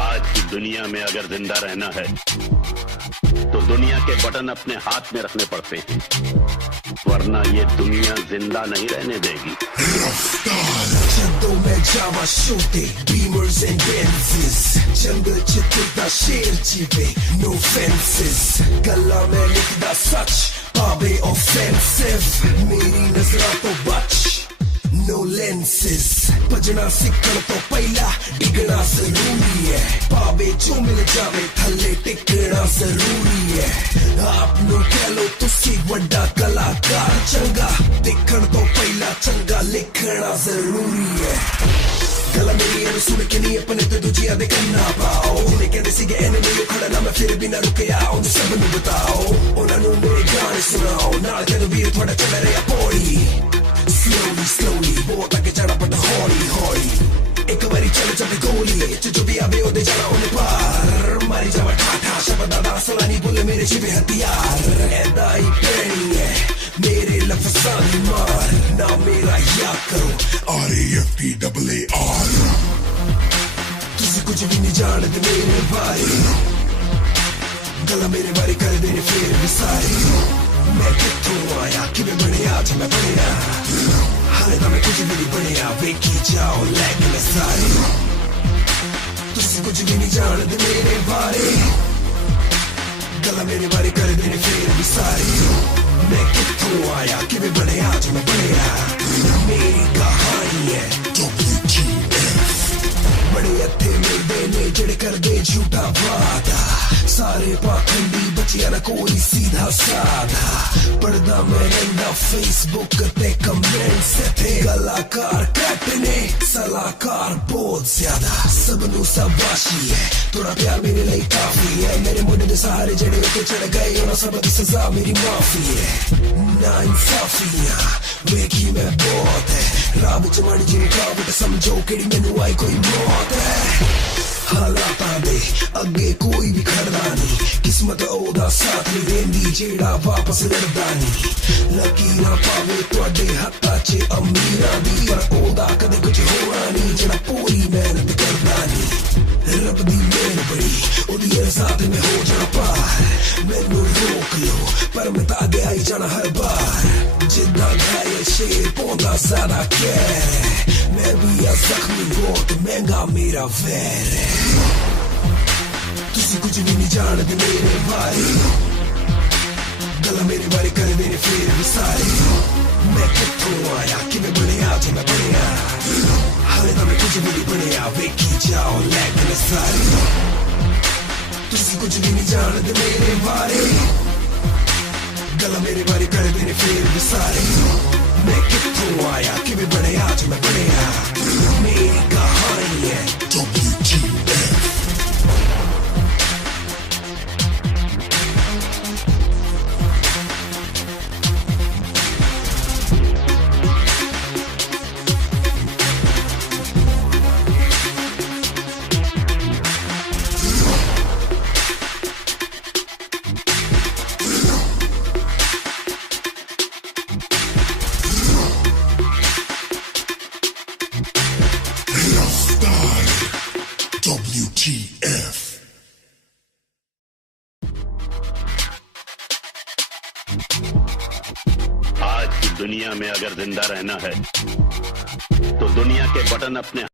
आज की दुनिया में अगर जिंदा रहना है तो दुनिया के बटन अपने हाथ में रखने पड़ते हैं, वरना ये दुनिया जिंदा नहीं रहने देगी। जदों मैं जावा छोटे बीमर्स एंड बेंजेस, जंगल च तुरदा शेर जीवे नो फेंसेस, गल्ला मैं लिखदा सच पावे ऑफेंसिव, मेरी नजरां तो बच no lenses, भजना सिक्खण तो पहला डिगना जरूरी है, पावे जो मिल जावे थल्ले टिकना जरूरी है। आप नु कह लो तुसी वड्डा कलाकार, चंगा दिखण तो पहला चंगा लिखना जरूरी है। गला मेरी एनु सुन के नहीं अपने ते दूजिया दे करना पाओ, जिन्हें कहते सीगे एनिमी नु खड़ा ना मैं फिर भी ना रुके आओ, सब नु बताओ उन्हां नु मेरे गाने सुनाओ, नाल कहदो वीर थोड़ा चल रहा पौड़ी slowly slowly, बहुत आगे जाना पड़ता हौली हौली, एक बारी चल चल गोली जो भी आवे ओदे जाना उन्हें पार, मारी जावा ठाठा शब्दा दा सलानी बोले मेरे जिवे हथियार, ऐदा ही पैनी है मेरे लफ्ज़ां दी मार, ना मेरा याद करो RAFTAAR, तुसी कुछ भी नहीं जानते मेरे बारे, गला मेरे बारे कर देने फिर भी सारे, मैं कित्थों आया किवें बनिया अज मैं बनिया, हाले तां मैं कुछ भी नहीं बनिया, वेखी जाओ लैग मैं सारे, तुसी कुछ भी नहीं जानते मेरे बारे, गला मेरे बारे कर देने फिर भी सारे, मैं कित्थों आया किवें बनिया अज मैं बनिया, मेरी कहानी है WTF, बड़े हत्थे मिलदे ने जेड़े करदे झूठा वादा, सारे पाखंडी बचिया ना कोई सीधा साधा, पढ़दा मैं रंदा फेसबुक ते कमेंट्स थे, कलाकार कटने सलाहकार बहुत ज्यादा, सब नू शाबाशी है, थोड़ा प्यार मेरे लिए काफी है, मेरे मुंडे दे सहारे जेड़े उत्ते चढ़ गए उन्हां सब दी सजा मेरी माफी है, ना इंसाफियां वेखी मैं बहुत है, राह विच माड़ी जी रुकावट समझो केड़ी मैनू आई कोई मौत है, हालातां दे अगे कोई भी खड़दा नहीं, किस्मत ओदा साथ नहीं देंदी जेड़ा वापस लड़दा नहीं, लकीरां पावे तुहाडे हत्थां च अमीरां दी, पर ओदा कदे कुछ होना नहीं जेड़ा पूरी मेहनत करदा नहीं, रब दी मेहर बड़ी ओदी रज़ा ते मैं हो जाना पार, मैनू रोक लो पर मैं तां अगे आई जाना हर बार, जिद्दां घायल शेर पौंदा ज़्यादा कहर है, मैं भी आ जख्मी बहुत महंगा मेरा वैर है, तुसी कुछ भी नहीं जानते मेरे बारे, गला मेरे बारे कर देने फिर भी सारे, मैं कित्थों आया किवें बनिया अज मैं बनिया, हाले तां मैं कुछ भी नहीं बनिया, वेखी जाओ लैग मैं सारे, तुसी कुछ भी नहीं जानते मेरे बारे, गला मेरे बारे कर देने फिर भी सारे, मैं कित्थों आया किवें बनिया अज मैं बनिया, मेरी कहानी है WTF। WTF। आज की दुनिया में अगर जिंदा रहना है तो दुनिया के बटन अपने